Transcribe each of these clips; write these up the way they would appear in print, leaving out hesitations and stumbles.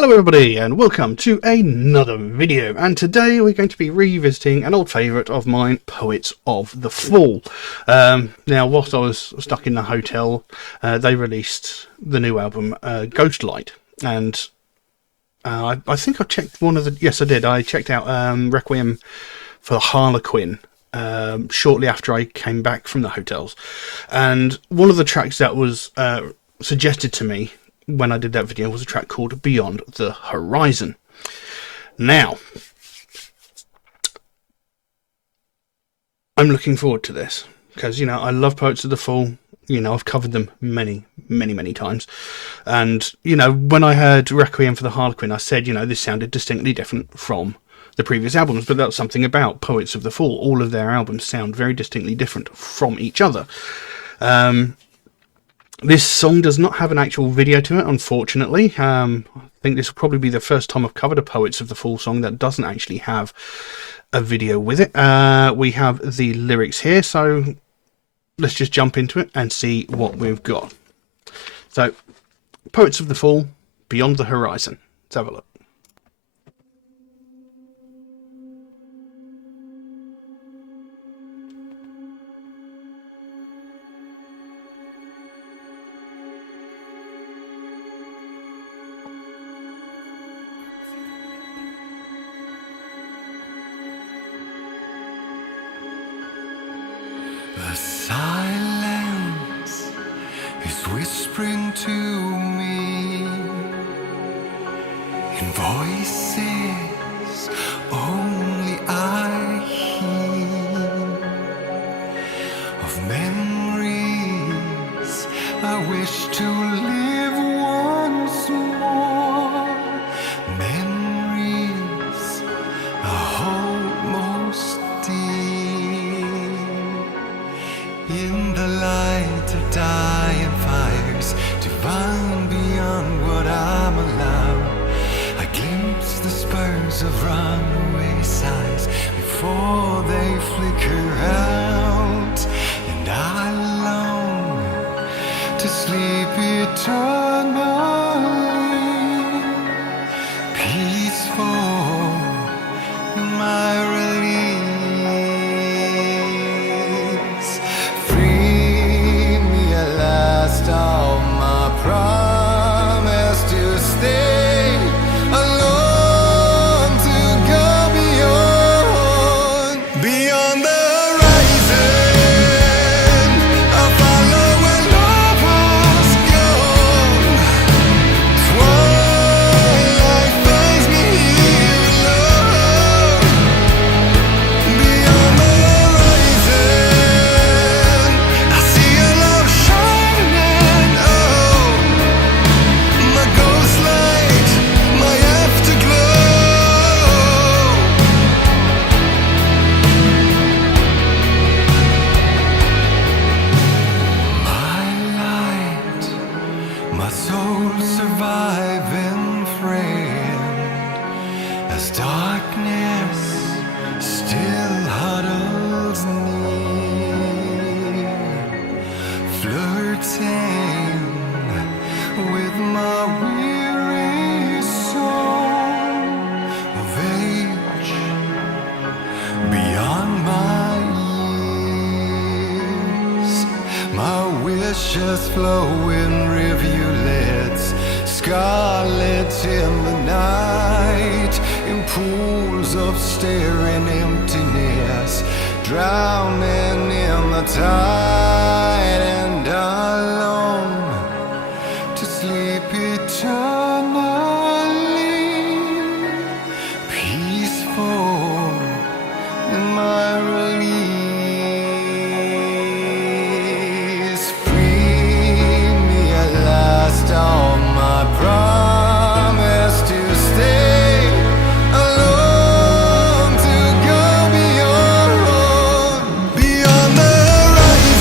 Hello everybody and welcome to another video, and today we're going to be revisiting an old favourite of mine, Poets of the Fall. Now whilst I was stuck in the hotel, they released the new album Ghostlight, and I think I checked one of the... Yes, I did. I checked out Requiem for the Harlequin shortly after I came back from the hotels, and one of the tracks that was suggested to me when I did that video was a track called Beyond the Horizon. Now, I'm looking forward to this because, you know, I love Poets of the Fall. You know, I've covered them many times. And, you know, when I heard Requiem for the Harlequin, I said, you know, this sounded distinctly different from the previous albums, but that's something about Poets of the Fall. All of their albums sound very distinctly different from each other. This song does not have an actual video to it, unfortunately. I think this will probably be the first time I've covered a Poets of the Fall song that doesn't actually have a video with it. We have the lyrics here, so let's just jump into it and see what we've got. So, Poets of the Fall, Beyond the Horizon. Let's have a look. The silence is whispering to me in voices only I hear, of memories I wish to live once more, memories I hold most dear. In the light of dying fires, divine beyond what I'm allowed, I glimpse the spurs of runaway sighs before they flicker out, and I long to sleep eternally, peaceful in my release. All my promise to stay alone, to go beyond the horizon. I'll follow where love has gone. Twilight finds me here alone. Beyond the horizon, I see a love shining. Surviving friend, as darkness still huddles near, flirting with my weary soul of age beyond my years. My wishes flow in rivulets, scarlet in the night, in pools of staring emptiness, drowning in the tide, and I long to sleep eternally, peaceful in my release. Free me at last, all my promise to stay alone, to go beyond the horizon.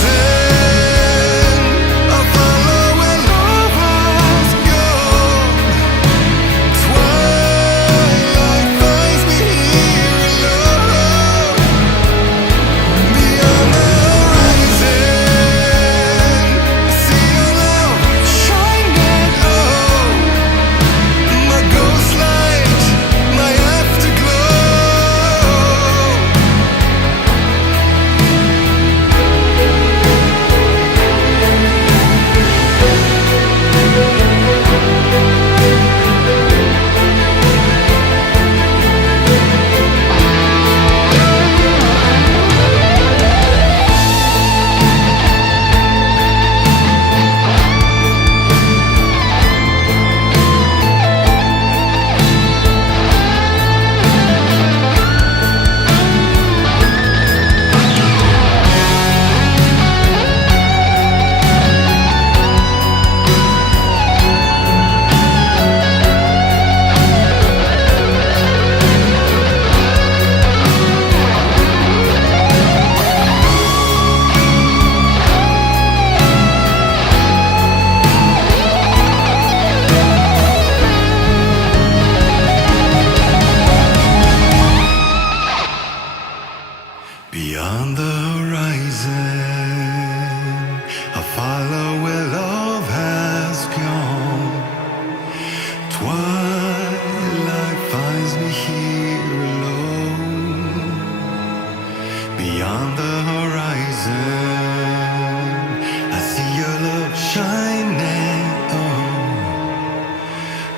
shining. Oh,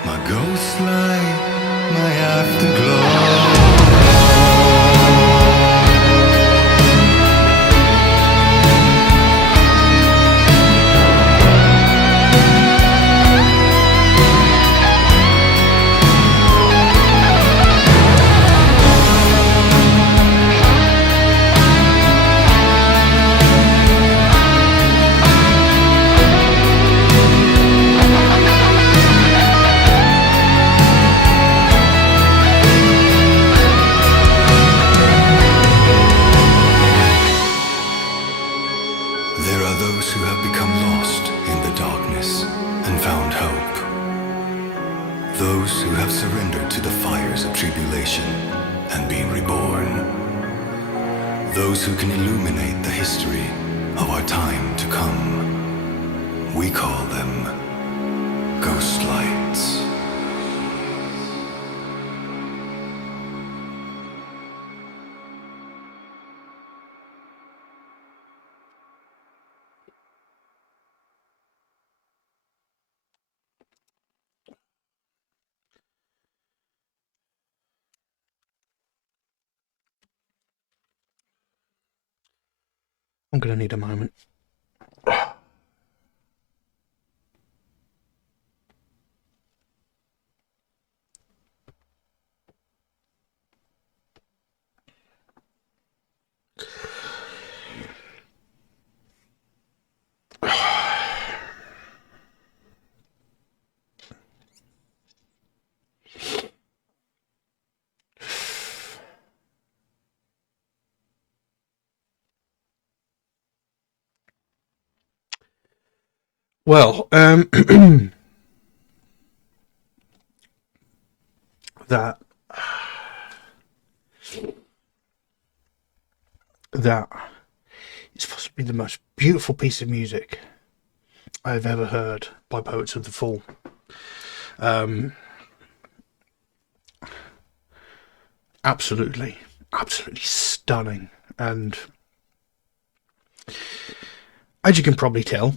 my ghost light, my afterglow. There are those who have become lost in the darkness and found hope. Those who have surrendered to the fires of tribulation and been reborn. Those who can illuminate the history of our time to come. We call them ghost lights. I'm going to need a moment. Well, that is possibly the most beautiful piece of music I've ever heard by Poets of the Fall. Absolutely stunning, and as you can probably tell,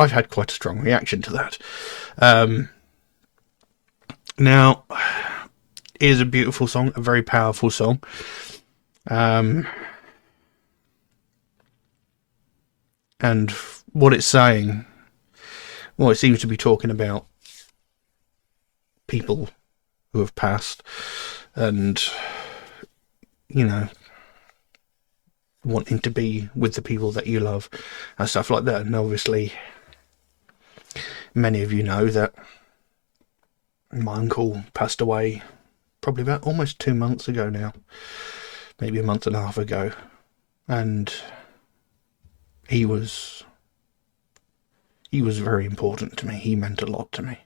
I've had quite a strong reaction to that. Now, it is a beautiful song, a very powerful song. And what it's saying, well, it seems to be talking about people who have passed and, you know, wanting to be with the people that you love and stuff like that. And obviously, many of you know that my uncle passed away probably about almost 2 months ago now, maybe a month and a half ago, and he was very important to me. He meant a lot to me,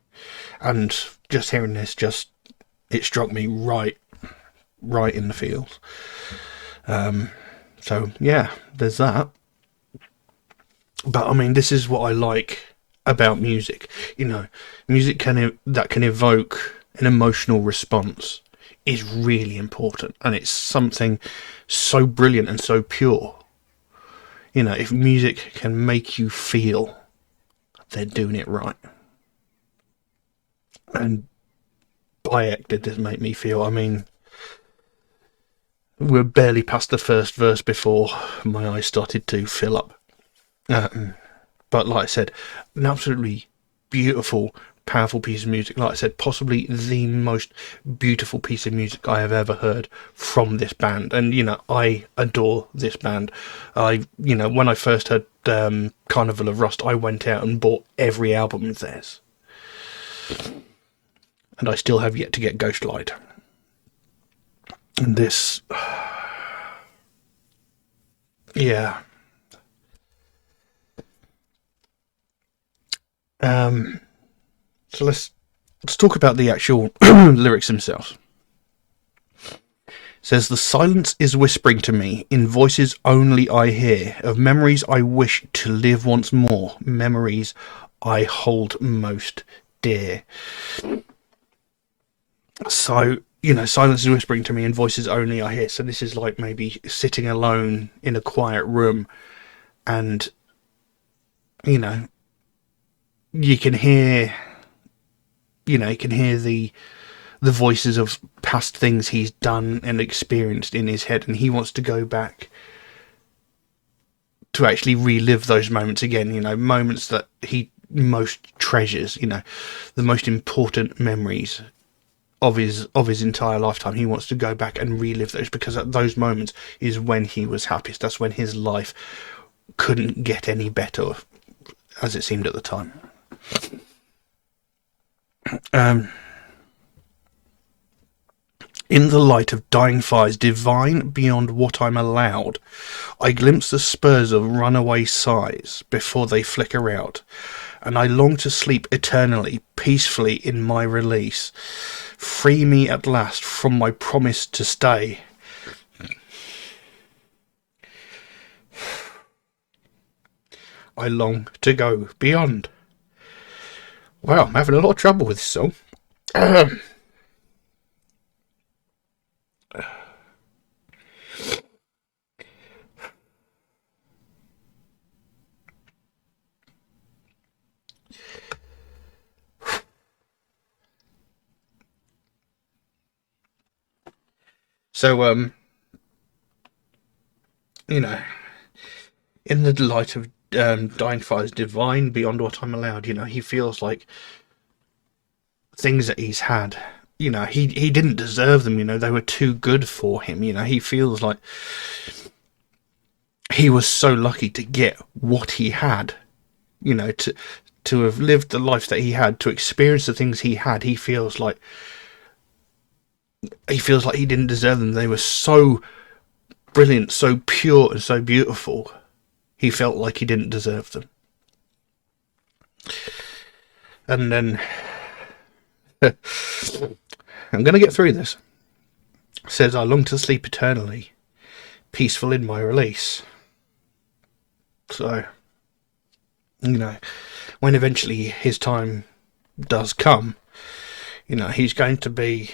and just hearing this, it struck me right in the feels. So yeah, there's that. But I mean, this is what I like about music. You know, music that can evoke an emotional response is really important, and it's something so brilliant and so pure. You know, if music can make you feel, they're doing it right. And Bayek did this make me feel. I mean, we're barely past the first verse before my eyes started to fill up. But like I said, an absolutely beautiful, powerful piece of music. Like I said, possibly the most beautiful piece of music I have ever heard from this band. And, you know, I adore this band. When I first heard Carnival of Rust, I went out and bought every album of theirs. And I still have yet to get Ghostlight. And this, yeah. So let's talk about the actual lyrics themselves. It says, the silence is whispering to me in voices only I hear, of memories I wish to live once more, memories I hold most dear. So, you know, silence is whispering to me in voices only I hear. So this is like maybe sitting alone in a quiet room and, you know, you can hear, you know, you can hear the voices of past things he's done and experienced in his head, and he wants to go back to actually relive those moments again, you know, moments that he most treasures, you know, the most important memories of his entire lifetime. He wants to go back and relive those, because at those moments is when he was happiest. That's when his life couldn't get any better, as it seemed at the time. In the light of dying fires, divine beyond what I'm allowed, I glimpse the spurs of runaway sighs before they flicker out, and I long to sleep eternally, peacefully in my release. Free me at last from my promise to stay. I long to go beyond. Wow, I'm having a lot of trouble with this song. So, you know, in the light of dying fires, divine beyond what I'm allowed, you know, he feels like things that he's had, you know, he didn't deserve them, you know, they were too good for him, you know, he feels like he was so lucky to get what he had, you know, to have lived the life that he had, to experience the things he had. He feels like he didn't deserve them. They were so brilliant, so pure, and so beautiful. He felt like he didn't deserve them. And then I'm going to get through this. It says, I long to sleep eternally, peaceful in my release. So, you know, when eventually his time does come, you know, he's going to be,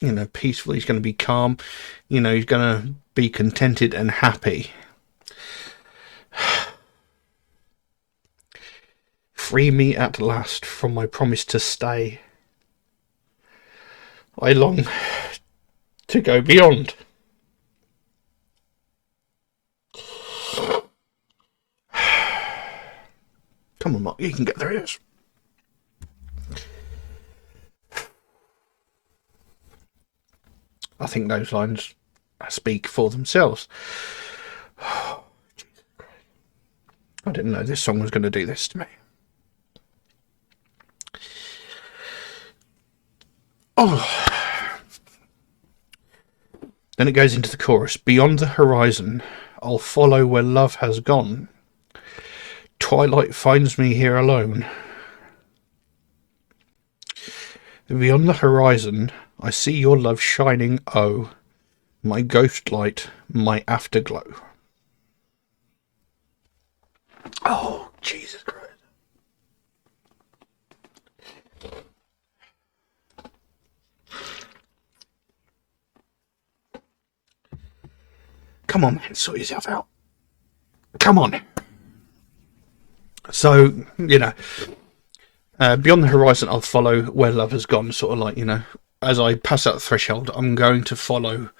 you know, peaceful. He's going to be calm. You know, he's going to be contented and happy. Free me at last from my promise to stay. I long to go beyond. Come on, Mark, you can get through this. I think those lines speak for themselves. I didn't know this song was going to do this to me. Oh. Then it goes into the chorus. Beyond the horizon, I'll follow where love has gone. Twilight finds me here alone. Beyond the horizon, I see your love shining, oh, my ghost light, my afterglow. Oh, Jesus Christ. Come on, man, sort yourself out. Come on. So, you know, beyond the horizon, I'll follow where love has gone. Sort of like, you know, as I pass that threshold, I'm going to follow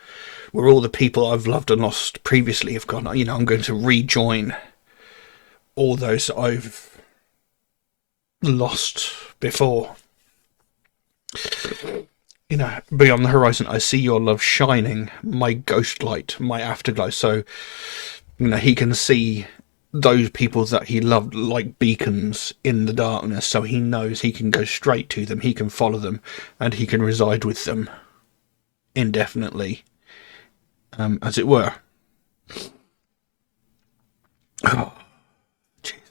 where all the people I've loved and lost previously have gone. You know, I'm going to rejoin all those that I've lost before. You know, beyond the horizon, I see your love shining, my ghost light, my afterglow. So, you know, he can see those people that he loved like beacons in the darkness, so he knows he can go straight to them, he can follow them, and he can reside with them indefinitely, as it were. Oh, Jesus.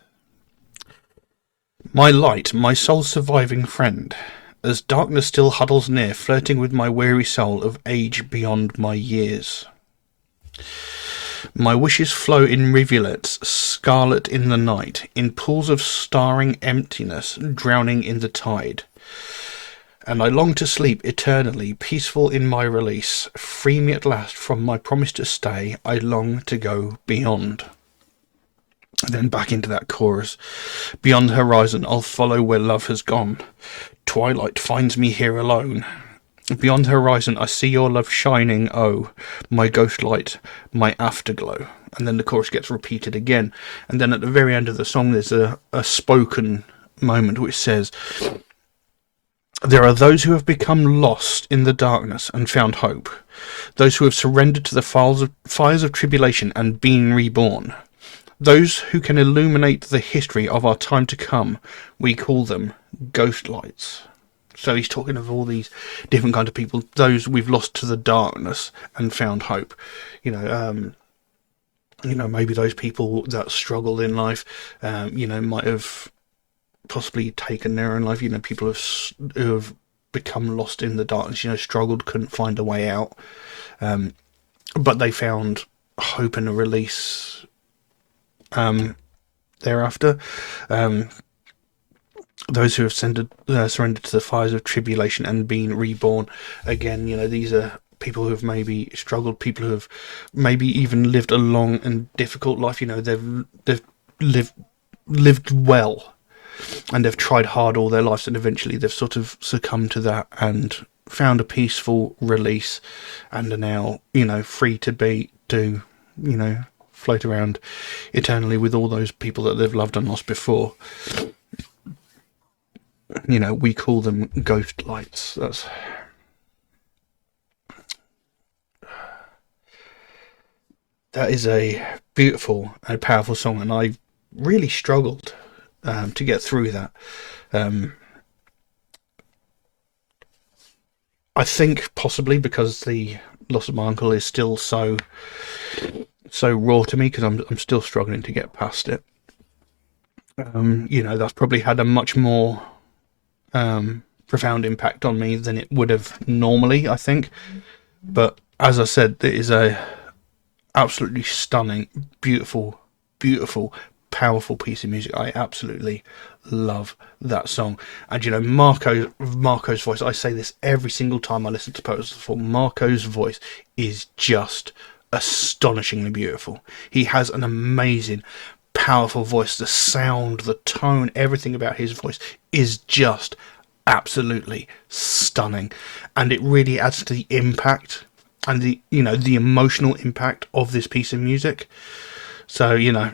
My light, my soul's surviving friend, as darkness still huddles near, flirting with my weary soul of age beyond my years. My wishes flow in rivulets, scarlet in the night, in pools of starring emptiness, drowning in the tide. And I long to sleep eternally, peaceful in my release. Free me at last from my promise to stay. I long to go beyond. And then back into that chorus. Beyond the horizon, I'll follow where love has gone. Twilight finds me here alone. Beyond the horizon, I see your love shining, oh, my ghost light, my afterglow. And then the chorus gets repeated again. And then at the very end of the song, there's a spoken moment which says, there are those who have become lost in the darkness and found hope, those who have surrendered to the fires of tribulation and been reborn. Those who can illuminate the history of our time to come, we call them ghost lights. So he's talking of all these different kinds of people, those we've lost to the darkness and found hope. Maybe those people that struggled in life, might have possibly taken their own life. People who have become lost in the darkness, struggled, couldn't find a way out. But they found hope and a release thereafter. Those who have surrendered to the fires of tribulation and been reborn. Again, these are people who have maybe struggled, people who have maybe even lived a long and difficult life. They've lived well, and they've tried hard all their lives, and eventually they've sort of succumbed to that and found a peaceful release, and are now, free to float around eternally with all those people that they've loved and lost before. We call them ghost lights. That is a beautiful and powerful song, and I really struggled to get through that. I think possibly because the loss of my uncle is still so raw to me, because I'm still struggling to get past it. That's probably had a much more profound impact on me than it would have normally, I think. But as I said, it is a absolutely stunning, beautiful, powerful piece of music. I absolutely love that song. And Marco's voice, I say this every single time I listen to Prejudice, for Marco's voice is just astonishingly beautiful. He has an amazing, powerful voice. The sound, the tone, everything about his voice is just absolutely stunning, and it really adds to the impact and the emotional impact of this piece of music. So yeah,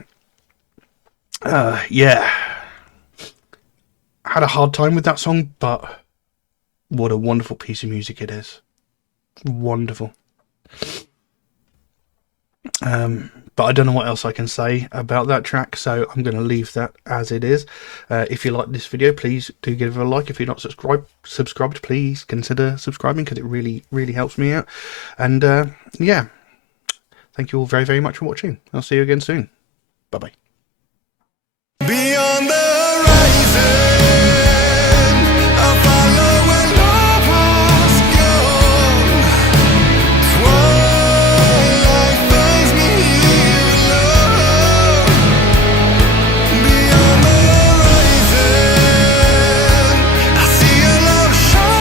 had a hard time with that song, but what a wonderful piece of music it is. Wonderful. But I don't know what else I can say about that track, so I'm going to leave that as it is. If you like this video, please do give it a like. If you're not subscribed, please consider subscribing, because it really, really helps me out. And yeah, thank you all very, very much for watching. I'll see you again soon. Bye-bye. Beyond the